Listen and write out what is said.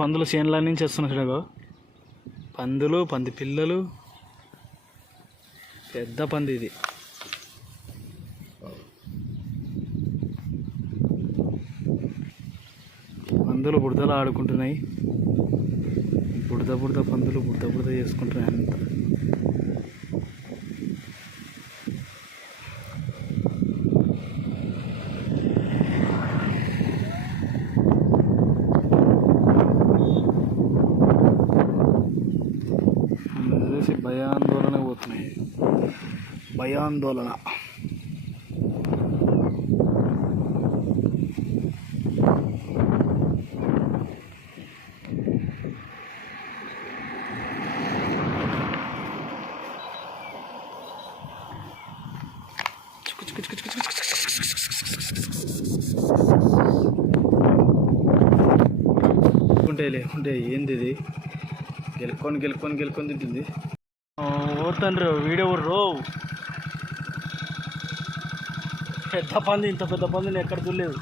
పందులు చేనుల నుంచి వస్తున్నాయి చూడగో, పందులు, పంది పిల్లలు, పెద్ద పంది ఇది. పందులు బుడదలు ఆడుకుంటున్నాయి, బుడద బుడద పందులు బుడద బుడద చేసుకుంటున్నాయి అంత. చూసి భయాందోళన పోతున్నాయి, భయాందోళన. లేకుంటే ఏంది ఇది, గెలుకొని తింటుంది. ఓ తండ్రి వీడియో రో, పెద్ద పంది, ఇంత పెద్ద పందిని ఎక్కడ చూడలేదు.